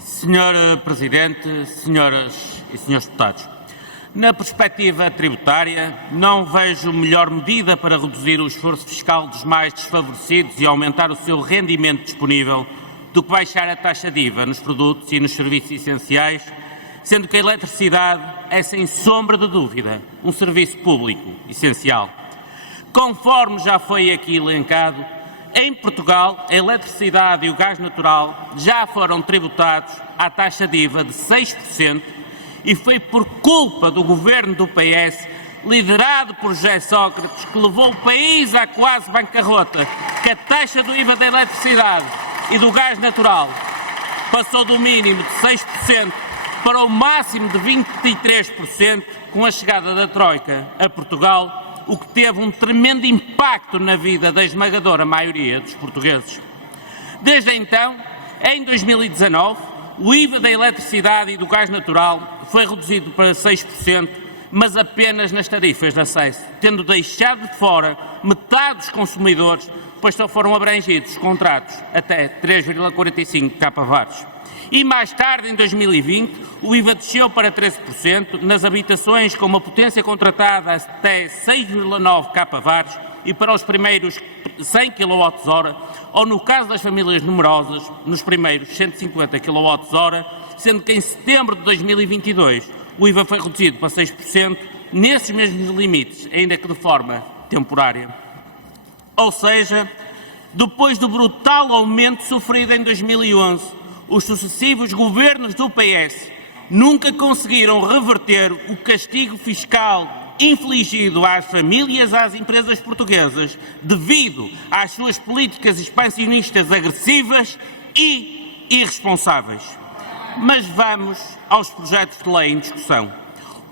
Senhor Presidente, senhoras e senhores deputados, na perspectiva tributária, não vejo melhor medida para reduzir o esforço fiscal dos mais desfavorecidos e aumentar o seu rendimento disponível do que baixar a taxa de IVA nos produtos e nos serviços essenciais, sendo que a eletricidade é, sem sombra de dúvida, um serviço público essencial. Conforme já foi aqui elencado, em Portugal, a eletricidade e o gás natural já foram tributados à taxa de IVA de 6% e foi por culpa do governo do PS, liderado por José Sócrates, que levou o país à quase bancarrota, que a taxa do IVA da eletricidade e do gás natural passou do mínimo de 6% para o máximo de 23% com a chegada da Troika a Portugal, o que teve um tremendo impacto na vida da esmagadora maioria dos portugueses. Desde então, em 2019, o IVA da eletricidade e do gás natural foi reduzido para 6%, mas apenas nas tarifas de acesso, tendo deixado de fora metade dos consumidores, pois só foram abrangidos os contratos até 3,45 kW. E mais tarde, em 2020, o IVA desceu para 13% nas habitações com uma potência contratada até 6,9 kW e para os primeiros 100 kWh, ou no caso das famílias numerosas, nos primeiros 150 kWh, sendo que em setembro de 2022 o IVA foi reduzido para 6%, nesses mesmos limites, ainda que de forma temporária. Ou seja, depois do brutal aumento sofrido em 2011, os sucessivos governos do PS nunca conseguiram reverter o castigo fiscal infligido às famílias e às empresas portuguesas devido às suas políticas expansionistas agressivas e irresponsáveis. Mas vamos aos projetos de lei em discussão.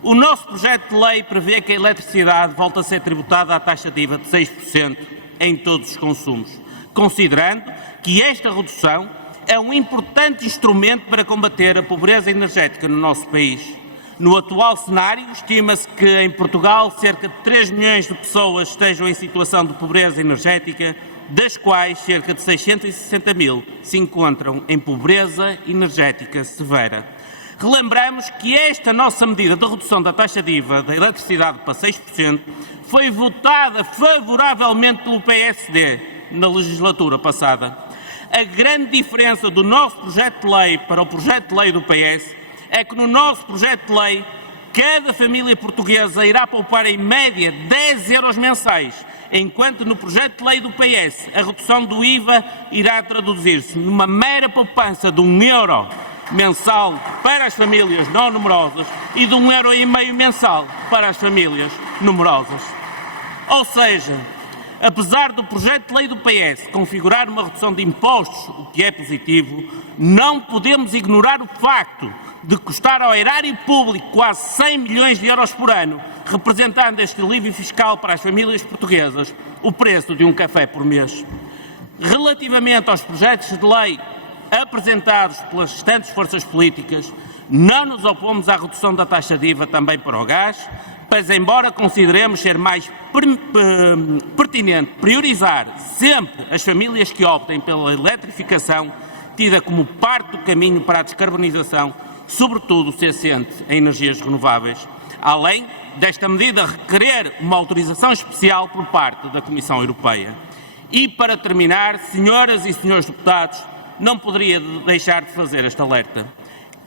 O nosso projeto de lei prevê que a eletricidade volte a ser tributada à taxa de IVA de 6% em todos os consumos, considerando que esta redução é um importante instrumento para combater a pobreza energética no nosso país. No atual cenário, estima-se que em Portugal cerca de 3 milhões de pessoas estejam em situação de pobreza energética, das quais cerca de 660 mil se encontram em pobreza energética severa. Relembramos que esta nossa medida de redução da taxa de IVA da eletricidade para 6% foi votada favoravelmente pelo PSD na legislatura passada. A grande diferença do nosso projeto de lei para o projeto de lei do PS é que no nosso projeto de lei cada família portuguesa irá poupar em média 10 euros mensais, enquanto no projeto de lei do PS a redução do IVA irá traduzir-se numa mera poupança de 1 euro mensal para as famílias não numerosas e de 1,5 euro mensal para as famílias numerosas. Ou seja, apesar do projeto de lei do PS configurar uma redução de impostos, o que é positivo, não podemos ignorar o facto de custar ao erário público quase 100 milhões de euros por ano, representando este alívio fiscal para as famílias portuguesas, o preço de um café por mês. Relativamente aos projetos de lei apresentados pelas restantes forças políticas, não nos opomos à redução da taxa de IVA também para o gás, mas embora consideremos ser mais pertinente priorizar sempre as famílias que optem pela eletrificação, tida como parte do caminho para a descarbonização, sobretudo se assente em energias renováveis, além desta medida requerer uma autorização especial por parte da Comissão Europeia. E para terminar, senhoras e senhores deputados, não poderia deixar de fazer este alerta.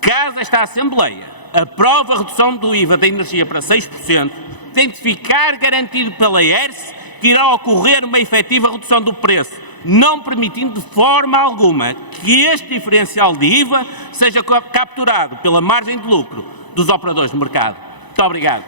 Caso esta Assembleia aprova a redução do IVA da energia para 6%, tem de ficar garantido pela ERSE que irá ocorrer uma efetiva redução do preço, não permitindo de forma alguma que este diferencial de IVA seja capturado pela margem de lucro dos operadores de mercado. Muito obrigado.